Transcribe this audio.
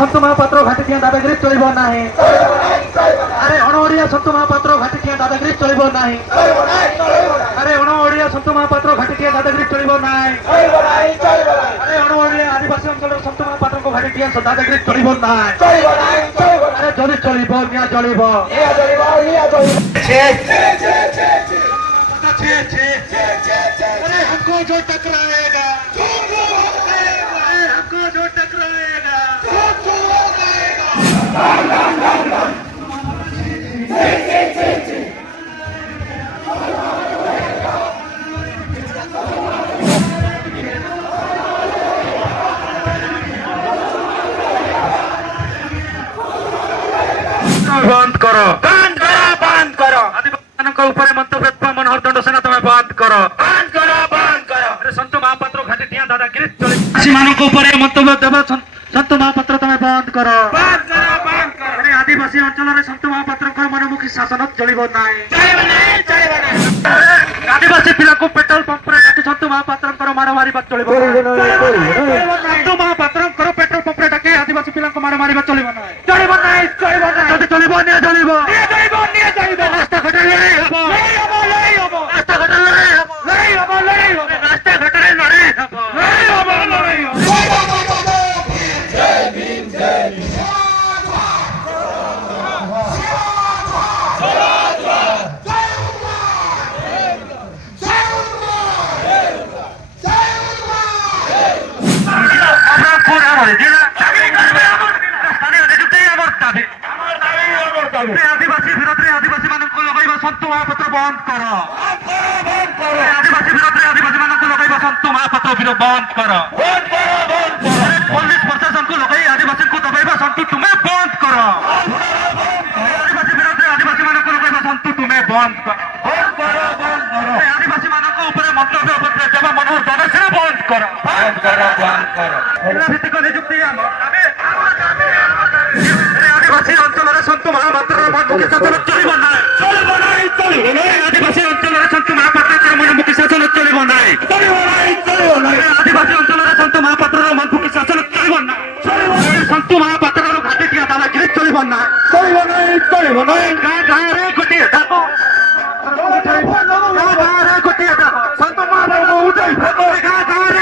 সন্তু মহাপাত্র ঘাটিটিয়া দাদাগিরি চলিব ନାହିଁ। আরে অণওড়িয়া সন্তু মহাপাত্র ঘাটিটিয়া দাদাগিরি চলিব ନାହିଁ। আরে অণওড়িয়া সন্তু মহাপাত্র ঘাটিটিয়া দাদাগিরি চলিব ନାହିଁ। আরে অণওড়িয়া আদিবাসী অঞ্চলের সন্তু মহাপাত্রଙ୍କ ঘাটিটিয়া দাদাগিরি চলিব ନାହିଁ। আরে যদি চলিব নিয়া চলিব। अरे हमको जो टकराएगा, हमको जो टकराएगा, बंद करो, बंद करो, बंद करो। आदिवासी ऊपर मंतव्य मनोहर दंड सेना तुम्हें बंद करो, बंद करो, बंद करो। अरे संत महापात्र घाटी टिया दादागिरी चले आदिवासी ऊपर मंतव्य देवा संत महापात्र तुम्हें बंद करो, बंद करो, बंद करो। अरे आदिवासी अंचल में संत महापात्र मनमुखी शासन चलिब नाही। आदिवासी पिला को पेट्रोल पंप रे डाकी संत महापात्र मारामारी बात चलिब। संत महापात्र पेट्रोल पंप रे डाकी आदिवासी पिला को मारामारी बात चलिब नाही। चलिब नाही, चलिब नाही। যদি চলিব নিয়ে চলিব, নিয়ে চলিব, নিয়ে চলিব। রাস্তা ঘাটে লড়াই হব, লড়াই হব, লড়াই হব। রাস্তা ঘাটে লড়াই হব, লড়াই হব, লড়াই হব। রাস্তা ঘাটে লড়াই হব, লড়াই হব, লড়াই হব। জয় ভীম, জয় ভীম। आदिवासी विरोधी आदिवासी मानक लगाइबा संत महापात्र बंद कर, आदिवासी विरोधी आदिवासी मानक लगाइबा संत महापात्र बंद कर, पुलिस प्रशासन को लगाई आदिवासी को दबाइबा संत तुम्हें बंद कर, आदिवासी विरोधी आदिवासी मानक लगाइबा संत तुम्हें बंद कर, आदिवासी मानक ऊपर मंतव्य देवा मनोहर दंड सेना बंद कर, बंद कर, बंद कर। भित्तिक नियुक्ति आदिवासी अंचल संत महापात्र मनमुखी शासन चलिब नाही, चलिब नाही, चलिब नाही। आदिवासी अंचल संत महापात्र मनमुखी शासन चलिब नाही, चलिब नाही, चलिब नाही। आदिवासी अंचल संत महापात्र मनमुखी शासन चलिब नाही, चलिब नाही। संत महापात्र घाटिटिया दादागिरी चलिब नाही, चलिब नाही, चलिब नाही। गाँ गाँ रे गोटे डाक, गाँ गाँ रे गोटे डाक संत महापात्र उठाई फेंको, गाँ गाँ रे